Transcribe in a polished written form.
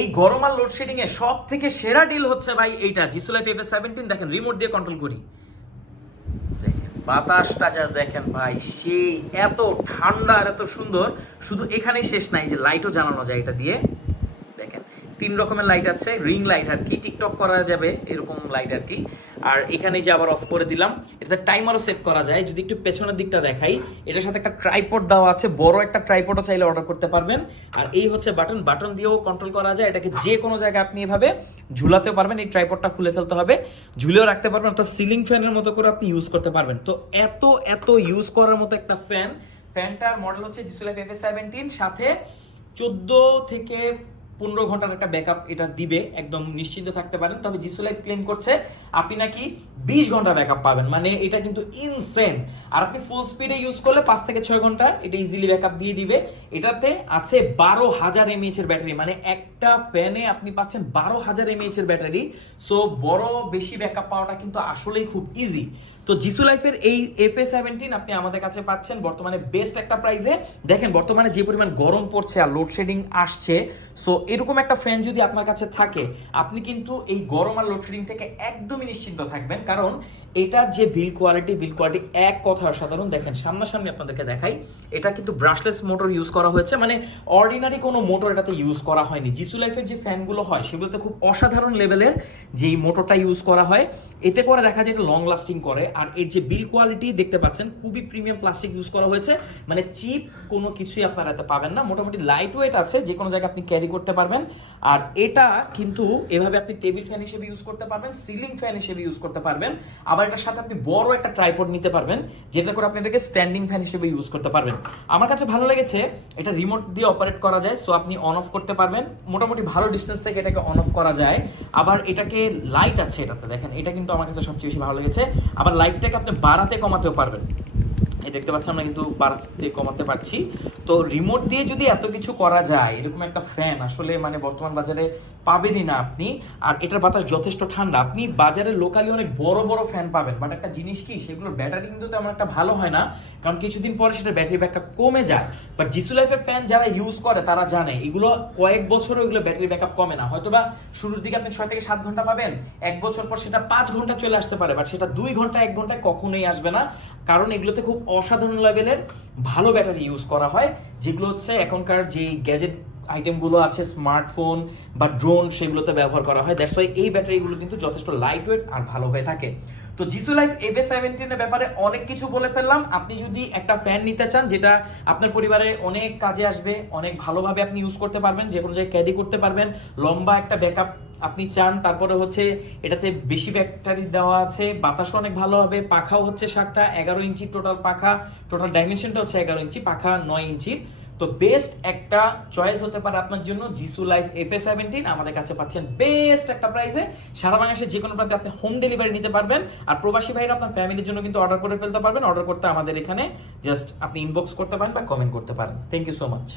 এই গরম আর লোডশেডিং এ সব থেকে সেরা ডিল হচ্ছে ভাই এইটা জিসু লাইফ FA17। দেখেন রিমোট দিয়ে কন্ট্রোল করি, দেখেন বাতাসটা জাস্ট দেখেন ভাই, সেই এত ঠান্ডা আর এত সুন্দর। শুধু এখানেই শেষ নাই, যে লাইটও জ্বালানো যায় এটা দিয়ে। দেখেন 3 রকমের লাইট আছে, রিং লাইট আর কি, টিকটক করা যাবে এরকম লাইট আর কি। আর এখানে যে আবার অফ করে দিলাম, এটাতে টাইমারও সেট করা যায়। যদি একটু পেছনের দিকটা দেখাই, এটার সাথে একটা ট্রাইপড দেওয়া আছে, বড় একটা ট্রাইপডও চাইলে অর্ডার করতে পারবেন। আর এই হচ্ছে বাটন, বাটন দিয়েও কন্ট্রোল করা যায়। এটাকে যে কোনো জায়গায় আপনি এভাবে ঝুলাতে পারবেন, এই ট্রাইপডটা খুলে ফেলতে হবে, ঝুলেও রাখতে পারবেন, অর্থাৎ সিলিং ফ্যানের মতো করে আপনি ইউজ করতে পারবেন। তো এত এত ইউজ করার মতো একটা ফ্যান। ফ্যানটার মডেল হচ্ছে জিসু লাইফ FA17, সাথে 14 থেকে 15 ঘন্টার একটা ব্যাকআপ এটা দিবে, একদম নিশ্চিন্ত থাকতে পারেন। তবে জিসু লাইফ ক্লেম করছে আপনি নাকি 20 ঘন্টা ব্যাকআপ পাবেন, মানে এটা কিন্তু ইনসেন। আর আপনি ফুল স্পিডে ইউজ করলে 5 থেকে 6 ঘন্টা এটা ইজিলি ব্যাকআপ দিয়ে দিবে। এটাতে আছে 12,000 mAh এর ব্যাটারি, মানে একটা ফ্যানে আপনি পাচ্ছেন 12,000 mAh এর ব্যাটারি। সো বড় বেশি ব্যাকআপ পাওয়াটা কিন্তু আসলেই খুব ইজি। তো জিসু লাইফের এই FA17 আপনি আমাদের কাছে পাচ্ছেন বর্তমানে বেস্ট একটা প্রাইসে। দেখেন বর্তমানে যে পরিমাণ গরম পড়ছে আর লোডশেডিং আসছে, সো এরকম একটা ফ্যান যদি আপনার কাছে থাকে, আপনি কিন্তু এই গরম আর লোডশেডিং থেকে একদমই নিশ্চিন্ত থাকবেন। কারণ এটার যে বিল্ড কোয়ালিটি এক কথা অসাধারণ। দেখেন সামনাসামনি আপনাদেরকে দেখাই, এটা কিন্তু ব্রাশলেস মোটর ইউজ করা হয়েছে, মানে অর্ডিনারি কোনো মোটর এটাতে ইউজ করা হয়নি। জিসু লাইফের যে ফ্যানগুলো হয় সেগুলোতে খুব অসাধারণ লেভেলের যেই মোটরটা ইউজ করা হয়, এতে করে দেখা যায় এটা লং লাস্টিং করে। আর এর যে বিল্ড কোয়ালিটি দেখতে পাচ্ছেন, খুবই প্রিমিয়াম প্লাস্টিক ইউজ করা হয়েছে, মানে চিপ কোনো কিছুই আপনারা এতে পাবেন না। মোটামুটি লাইট ওয়েট আছে, যে কোনো জায়গায় আপনি ক্যারি করতে পারবেন। আর এটা কিন্তু এভাবে আপনি টেবিল ফ্যান হিসেবে ইউজ করতে পারবেন, সিলিং ফ্যান হিসেবে ইউজ করতে পারবেন। আবার এটার সাথে আপনি বড় একটা ট্রাইপড নিতে পারবেন, যেটা করে আপনি এটাকে স্ট্যান্ডিং ফ্যান হিসেবে ইউজ করতে পারবেন। আমার কাছে ভালো লেগেছে, এটা রিমোট দিয়ে অপারেট করা যায়, সো আপনি অন অফ করতে পারবেন, মোটামুটি ভালো ডিস্টেন্স থেকে এটাকে অন অফ করা যায়। আবার এটাকে লাইট আছে এটাতে, দেখেন এটা কিন্তু আমার কাছে সবচেয়ে বেশি ভালো লেগেছে। আবার লাইটটাকে আপনি বাড়াতে কমাতেও পারবেন, এই দেখতে পাচ্ছেন আমরা কিন্তু বাড়াতে কমাতে পারছি। তো রিমোট দিয়ে যদি এত কিছু করা যায়, এরকম একটা ফ্যান আসলে মানে বর্তমান বাজারে পাবেনই না আপনি। আর এটার বাতাস যথেষ্ট ঠান্ডা। আপনি বাজারে লোকালি অনেক বড় বড় ফ্যান পাবেন, বাট একটা জিনিস কি, সেগুলোর ব্যাটারি কিন্তু তেমন একটা ভালো হয় না, কারণ কিছুদিন পরে সেটার ব্যাটারি ব্যাকআপ কমে যায়। বাট জিসু লাইফের ফ্যান যারা ইউজ করে তারা জানে এগুলো কয়েক বছরও এগুলো ব্যাটারি ব্যাকআপ কমে না। হয়তোবা শুরুর দিকে আপনি 6 থেকে 7 ঘন্টা পাবেন, 1 বছর পর সেটা 5 ঘন্টা চলে আসতে পারে, বাট সেটা 2 ঘন্টা 1 ঘন্টায় কখনোই আসবে না। কারণ এগুলোতে খুব অসাধারণ লেভেলের ভালো ব্যাটারি ইউজ করা হয়, যেগুলো হচ্ছে এখনকার যেই গ্যাজেট আইটেমগুলো আছে, স্মার্টফোন বা ড্রোন, সেগুলোতে ব্যবহার করা হয়। দ্যাটস ওয়াই এই ব্যাটারিগুলো কিন্তু যথেষ্ট লাইট ওয়েট আর ভালো হয়ে থাকে। তো জিসু লাইফ FA17 এর ব্যাপারে অনেক কিছু বলে ফেললাম। আপনি যদি একটা ফ্যান নিতে চান যেটা আপনার পরিবারে অনেক কাজে আসবে, অনেক ভালোভাবে আপনি ইউজ করতে পারবেন, যে কোনো জায়গায় ক্যারি করতে পারবেন, লম্বা একটা ব্যাকআপ আপনি চান, তারপরে হচ্ছে এটাতে বেশি ব্যাটারি দেওয়া আছে, বাতাসও অনেক ভালো হবে, পাখাও হচ্ছে 7টা, 11 ইঞ্চি টোটাল পাখা, টোটাল ডাইমেনশনটা হচ্ছে 11 ইঞ্চি, পাখা 9 ইঞ্চির। তো বেস্ট একটা চয়েস হতে পারে আপনার জন্য জিসু লাইফ FA17। আমাদের কাছে পাচ্ছেন বেস্ট একটা প্রাইসে, সারা বাংলাদেশে যে কোনো প্রান্তে আপনি হোম ডেলিভারি নিতে পারবেন। আর প্রবাসী ভাইরা আপনার ফ্যামিলির জন্য কিন্তু অর্ডার করে ফেলতে পারবেন। অর্ডার করতে আমাদের এখানে জাস্ট আপনি ইনবক্স করতে পারেন বা কমেন্ট করতে পারেন। Thank you so much.